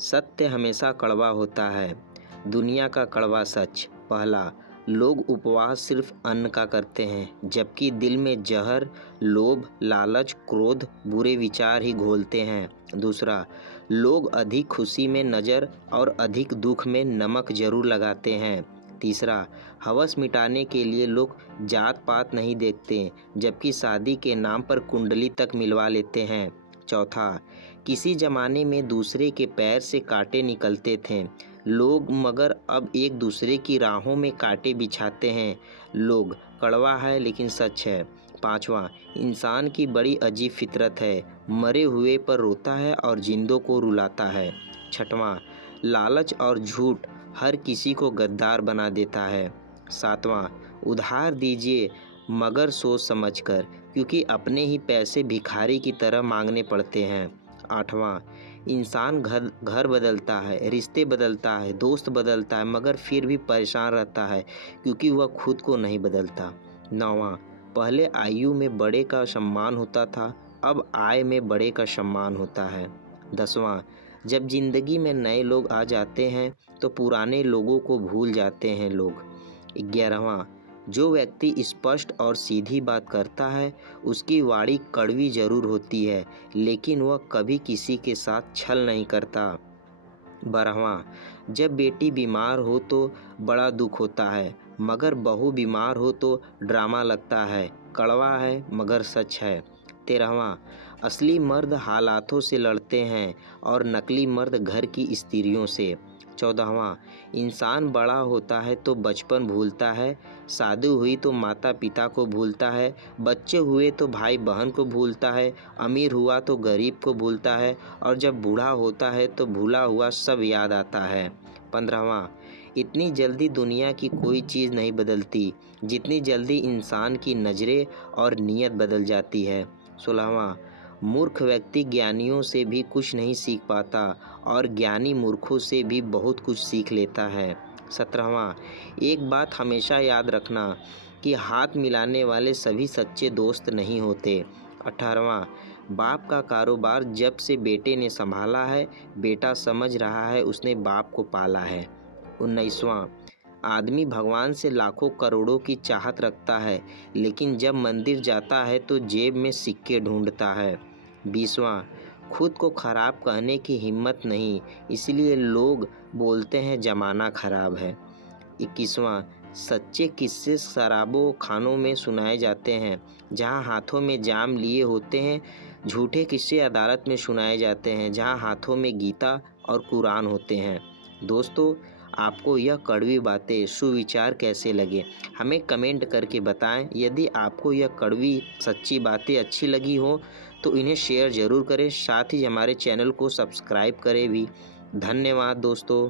सत्य हमेशा कड़वा होता है। दुनिया का कड़वा सच। पहला, लोग उपवास सिर्फ अन्न का करते हैं, जबकि दिल में जहर, लोभ, लालच, क्रोध, बुरे विचार ही घोलते हैं। दूसरा, लोग अधिक खुशी में नज़र और अधिक दुख में नमक जरूर लगाते हैं। तीसरा, हवस मिटाने के लिए लोग जात पात नहीं देखते, जबकि शादी के नाम पर कुंडली तक मिलवा लेते हैं। चौथा, किसी ज़माने में दूसरे के पैर से कांटे निकलते थे लोग, मगर अब एक दूसरे की राहों में कांटे बिछाते हैं लोग। कड़वा है लेकिन सच है। पांचवा, इंसान की बड़ी अजीब फितरत है, मरे हुए पर रोता है और जिंदों को रुलाता है। छठवां, लालच और झूठ हर किसी को गद्दार बना देता है। सातवां, उधार दीजिए मगर सोच समझकर, क्योंकि अपने ही पैसे भिखारी की तरह मांगने पड़ते हैं। आठवां, इंसान घर बदलता है, रिश्ते बदलता है, दोस्त बदलता है, मगर फिर भी परेशान रहता है, क्योंकि वह खुद को नहीं बदलता। नौवां, पहले आयु में बड़े का सम्मान होता था, अब आय में बड़े का सम्मान होता है। 10वां, जब जिंदगी में नए लोग आ जाते हैं तो पुराने लोगों को भूल जाते हैं लोग। 11वां, जो व्यक्ति स्पष्ट और सीधी बात करता है उसकी वाणी कड़वी जरूर होती है, लेकिन वह कभी किसी के साथ छल नहीं करता। 12वां, जब बेटी बीमार हो तो बड़ा दुख होता है, मगर बहू बीमार हो तो ड्रामा लगता है। कड़वा है मगर सच है। 13वां, असली मर्द हालातों से लड़ते हैं और नकली मर्द घर की स्त्रियों से। 14वां, इंसान बड़ा होता है तो बचपन भूलता है, शादी हुई तो माता पिता को भूलता है, बच्चे हुए तो भाई बहन को भूलता है, अमीर हुआ तो गरीब को भूलता है, और जब बूढ़ा होता है तो भूला हुआ सब याद आता है। 15वां, इतनी जल्दी दुनिया की कोई चीज़ नहीं बदलती जितनी जल्दी इंसान की नज़रें और नीयत बदल जाती है। 16वां, मूर्ख व्यक्ति ज्ञानियों से भी कुछ नहीं सीख पाता और ज्ञानी मूर्खों से भी बहुत कुछ सीख लेता है। 17वां, एक बात हमेशा याद रखना कि हाथ मिलाने वाले सभी सच्चे दोस्त नहीं होते। 18वां, बाप का कारोबार जब से बेटे ने संभाला है, बेटा समझ रहा है उसने बाप को पाला है। 19वां, आदमी भगवान से लाखों करोड़ों की चाहत रखता है, लेकिन जब मंदिर जाता है तो जेब में सिक्के ढूंढता है। 20वां, खुद को खराब कहने की हिम्मत नहीं, इसलिए लोग बोलते हैं जमाना खराब है। 21वां, सच्चे किस्से शराबों खानों में सुनाए जाते हैं, जहां हाथों में जाम लिए होते हैं। झूठे किस्से अदालत में सुनाए जाते हैं, जहां हाथों में गीता और कुरान होते हैं। दोस्तों, आपको यह कड़वी बातें सुविचार कैसे लगे, हमें कमेंट करके बताएं। यदि आपको यह कड़वी सच्ची बातें अच्छी लगी हो तो इन्हें शेयर ज़रूर करें, साथ ही हमारे चैनल को सब्सक्राइब करें भी। धन्यवाद दोस्तों।